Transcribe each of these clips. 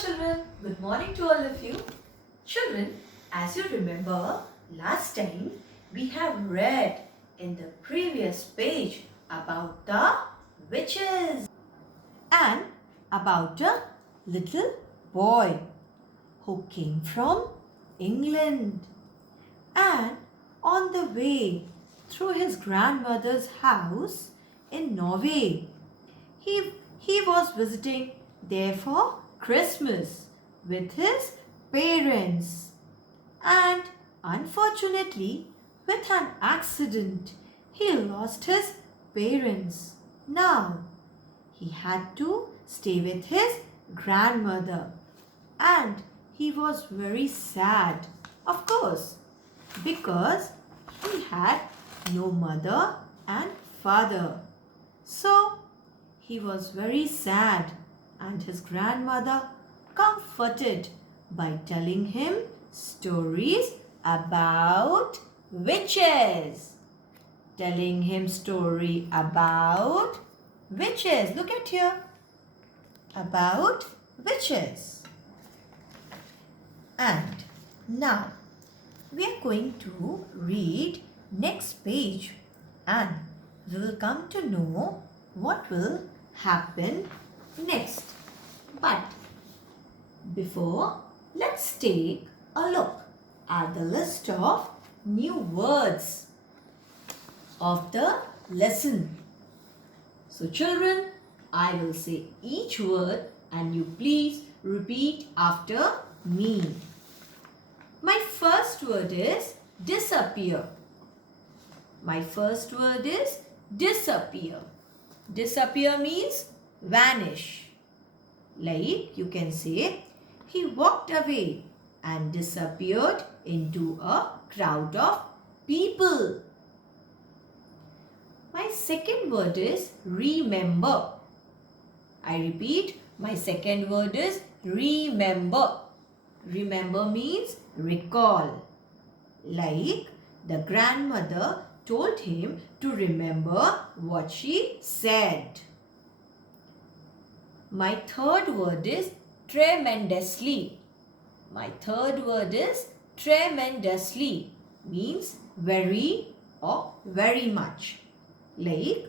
children, good morning to all of you. Children, as you remember, last time we have read in the previous page about the witches and about a little boy who came from England, and on the way through his grandmother's house in Norway, he was visiting there for Christmas with his parents, and unfortunately, with an accident, he lost his parents. Now, he had to stay with his grandmother, and he was very sad, of course, because he had no mother and father. So, he was very sad, and his grandmother comforted by telling him stories about witches. Telling him story about witches. Look at here. About witches. And now we are going to read next page, and we will come to know what will happen next. But before, let's take a look at the list of new words of the lesson. So children, I will say each word and you please repeat after me. My first word is disappear. My first word is disappear. Disappear means vanish. Like you can say, he walked away and disappeared into a crowd of people. My second word is remember. I repeat, my second word is remember. Remember means recall. Like the grandmother told him to remember what she said. My third word is tremendously. My third word is tremendously, means very or very much. Like,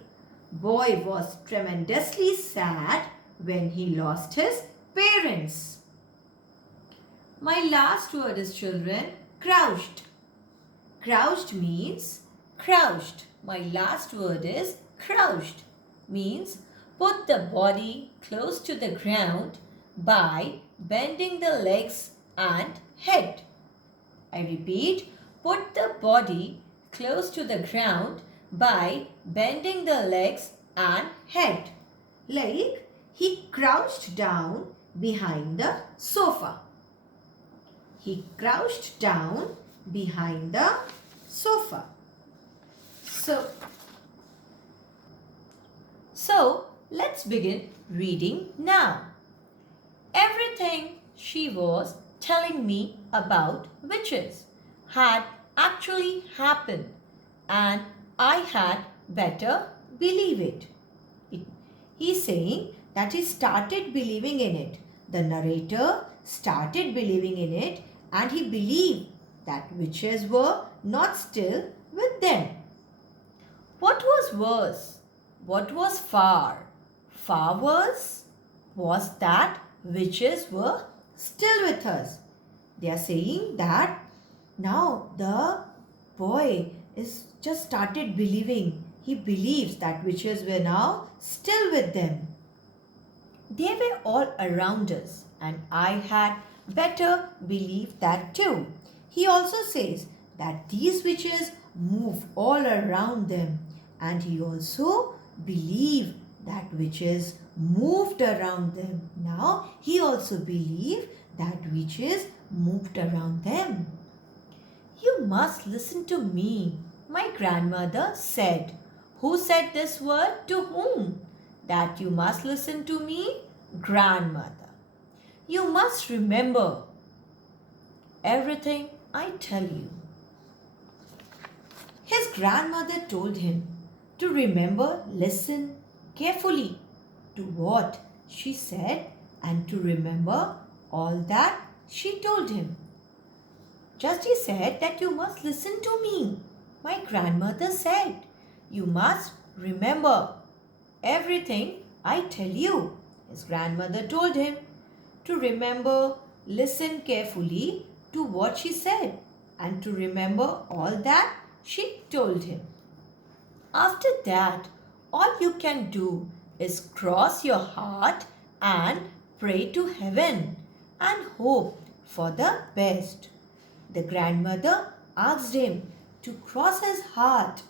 boy was tremendously sad when he lost his parents. My last word is, children, crouched. Crouched means crouched. My last word is crouched, means put the body close to the ground by bending the legs and head. I repeat, put the body close to the ground by bending the legs and head. Like he crouched down behind the sofa. He crouched down behind the sofa. So let's begin reading now. Everything she was telling me about witches had actually happened, and I had better believe it. He's saying that he started believing in it. The narrator started believing in it, and he believed that witches were not still with them. What was worse? What was far? Far worse was that witches were still with us. They are saying that now the boy is just started believing. He believes that witches were now still with them. They were all around us, and I had better believe that too. He also says that these witches move all around them, and he also believed that witches moved around them. Now he also believed that witches moved around them. You must listen to me, my grandmother said. Who said this word to whom? That you must listen to me, grandmother. You must remember everything I tell you. His grandmother told him to remember, listen carefully to what she said and to remember all that she told him. Just he said that you must listen to me. My grandmother said, you must remember everything I tell you. His grandmother told him to remember, listen carefully to what she said, and to remember all that she told him. After that, all you can do is cross your heart and pray to heaven and hope for the best. The grandmother asked him to cross his heart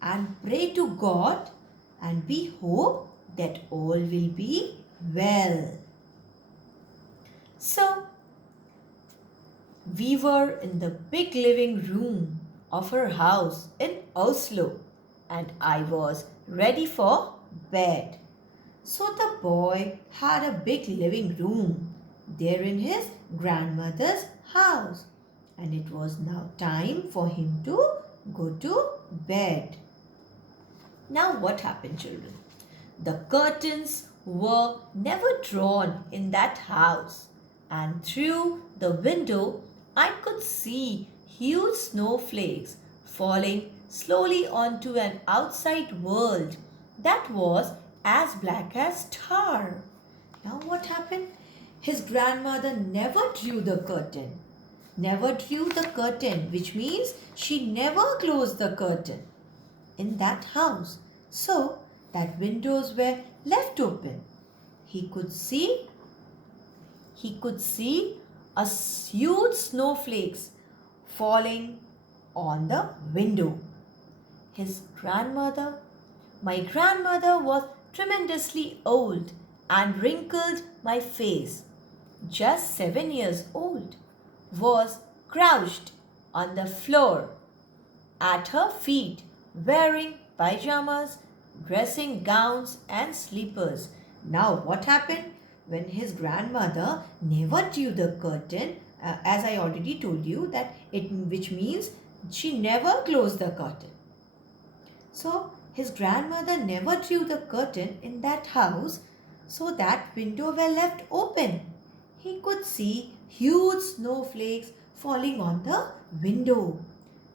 and pray to God, and we hope that all will be well. So, we were in the big living room of her house in Oslo, and I was ready for bed. So the boy had a big living room there in his grandmother's house, and it was now time for him to go to bed. Now, what happened, children? The curtains were never drawn in that house, and through the window I could see huge snowflakes falling slowly onto an outside world that was as black as tar. Now, what happened? His grandmother never drew the curtain. Never drew the curtain, which means she never closed the curtain in that house. So that windows were left open. He could see a huge snowflakes falling on the window. My grandmother was tremendously old and wrinkled my face, just 7 years old, was crouched on the floor at her feet, wearing pajamas, dressing gowns and slippers. Now what happened? When his grandmother never drew the curtain, as I already told you, which means she never closed the curtain. So his grandmother never drew the curtain in that house, so that window were left open. He could see huge snowflakes falling on the window.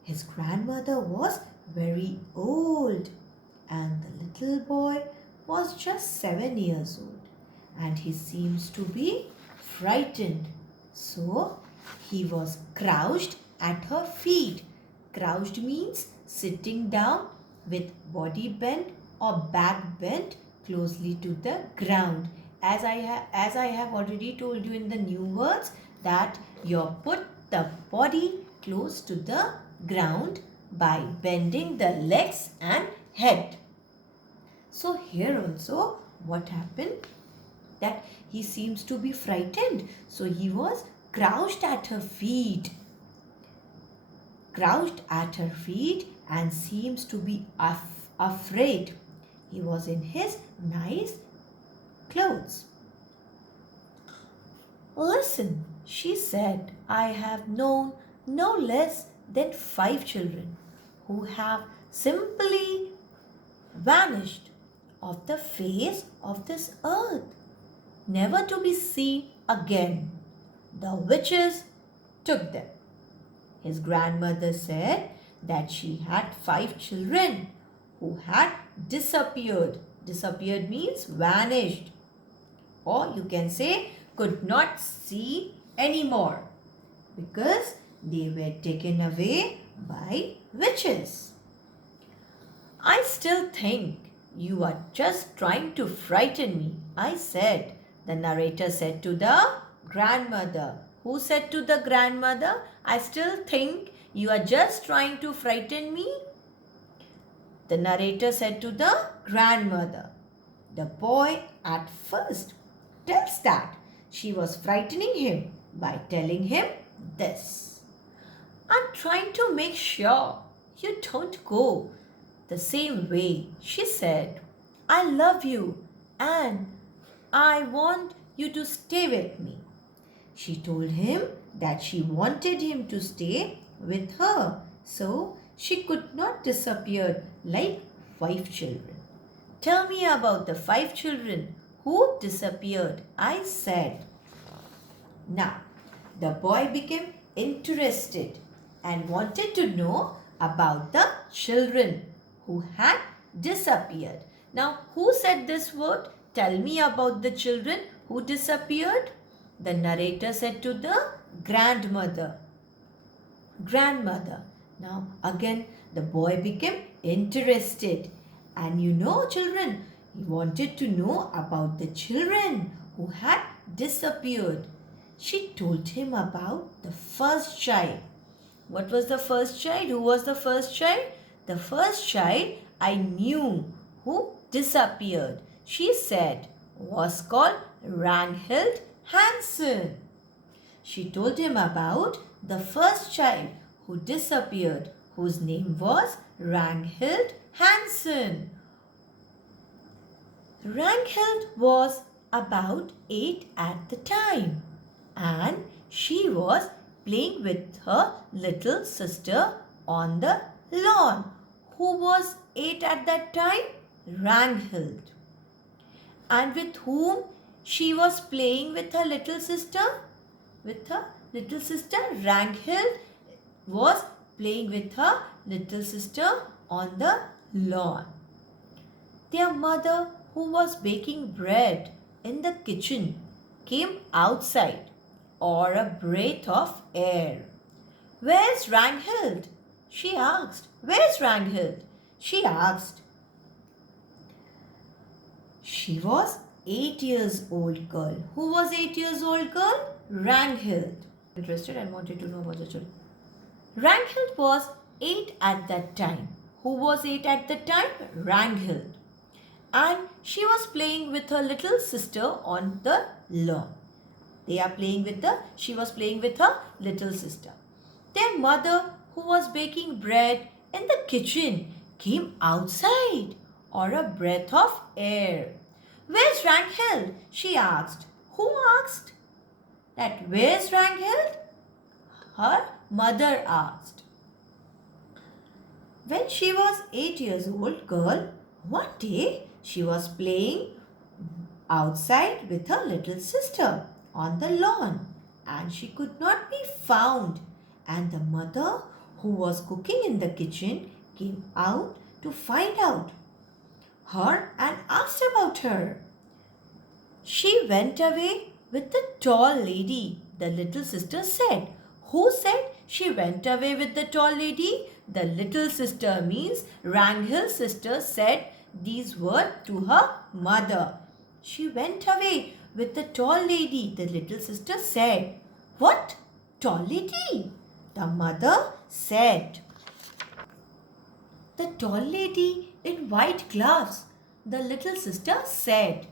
His grandmother was very old, and the little boy was just 7 years old, and he seems to be frightened. So he was crouched at her feet. Crouched means sitting down with body bent or back bent closely to the ground. As I have already told you in the new words, that you put the body close to the ground by bending the legs and head. So here also what happened? That he seems to be frightened. So he was crouched at her feet. Crouched at her feet and seems to be afraid. He was in his nice clothes. Listen, she said, I have known no less than 5 children who have simply vanished off the face of this earth, never to be seen again. The witches took them. His grandmother said that she had 5 children who had disappeared. Disappeared means vanished. Or you can say could not see anymore because they were taken away by witches. I still think you are just trying to frighten me, I said. The narrator said to the grandmother. Who said to the grandmother, I still think you are just trying to frighten me? The narrator said to the grandmother. The boy at first tells that she was frightening him by telling him this. I'm trying to make sure you don't go the same way, she said. I love you and I want you to stay with me. She told him that she wanted him to stay with her, so she could not disappear like 5 children. Tell me about the 5 children who disappeared, I said. Now, the boy became interested and wanted to know about the children who had disappeared. Now, who said this word? Tell me about the children who disappeared. The narrator said to the grandmother. Grandmother. Now, again, the boy became interested. And you know, children, he wanted to know about the children who had disappeared. She told him about the first child. What was the first child? Who was the first child? The first child I knew who disappeared, she said, was called Ragnhild Hansen. She told him about the first child who disappeared, whose name was Ragnhild Hansen. Ragnhild was about 8 at the time, and she was playing with her little sister on the lawn. Who was 8 at that time? Ragnhild. And with whom she was playing with her little sister? With her little sister, Ragnhild was playing with her little sister on the lawn. Their mother, who was baking bread in the kitchen, came outside or a breath of air. Where's Ragnhild? She asked. Where's Ragnhild? She asked. She was 8 years old girl. Who was 8 years old girl? Ragnhild. Interested and wanted to know about the children. Ragnhild was 8 at that time. Who was 8 at the time? Ragnhild. And she was playing with her little sister on the lawn. She was playing with her little sister. Their mother, who was baking bread in the kitchen, came outside or a breath of air. Where's Ragnhild? She asked. Who asked? That where's Ragnhild? Her mother asked. When she was 8 years old girl, one day she was playing outside with her little sister on the lawn, and she could not be found, and the mother, who was cooking in the kitchen, came out to find out her and asked about her. She went away with the tall lady, the little sister said. Who said she went away with the tall lady? The little sister, means Ragnhild's sister, said these words to her mother. She went away with the tall lady, the little sister said. What? Tall lady? The mother said. The tall lady in white gloves, the little sister said.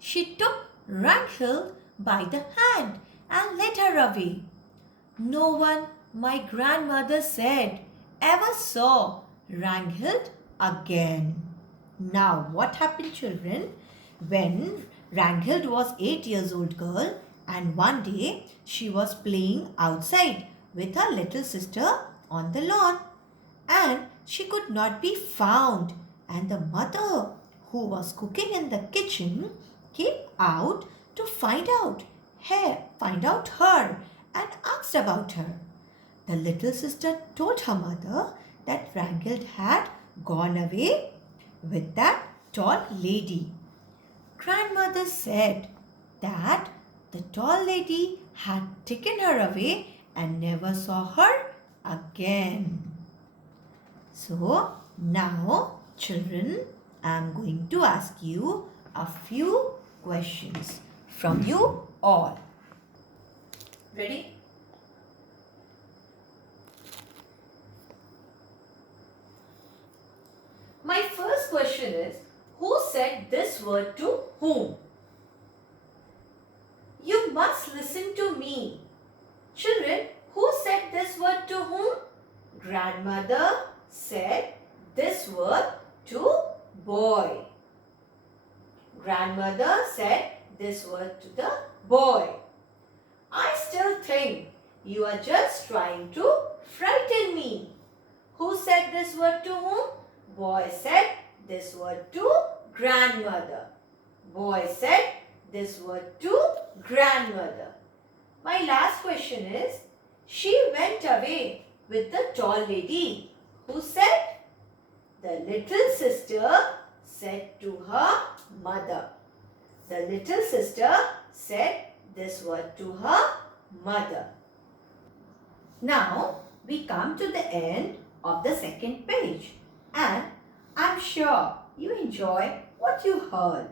She took Ragnhild by the hand and led her away. No one, my grandmother said, ever saw Ragnhild again. Now, what happened, children? When Ragnhild was 8 years old girl, and one day she was playing outside with her little sister on the lawn, and she could not be found, and the mother, who was cooking in the kitchen, came out to find out her and asked about her. The little sister told her mother that Ragnhild had gone away with that tall lady. Grandmother said that the tall lady had taken her away and never saw her again. So now, children, I am going to ask you a few questions from you all. Ready? My first question is, who said this word to whom? You must listen to me. Children, who said this word to whom? Grandmother said this word to boy. Grandmother said this word to the boy. I still think you are just trying to frighten me. Who said this word to whom? Boy said this word to grandmother. Boy said this word to grandmother. My last question is, she went away with the tall lady. Who said? The little sister said to her mother. The little sister said this word to her mother. Now we come to the end of the second page, and I'm sure you enjoy what you heard.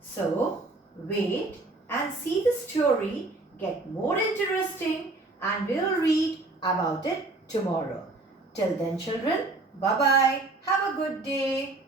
So wait and see the story get more interesting, and we'll read about it tomorrow. Till then, children, bye-bye. Have a good day.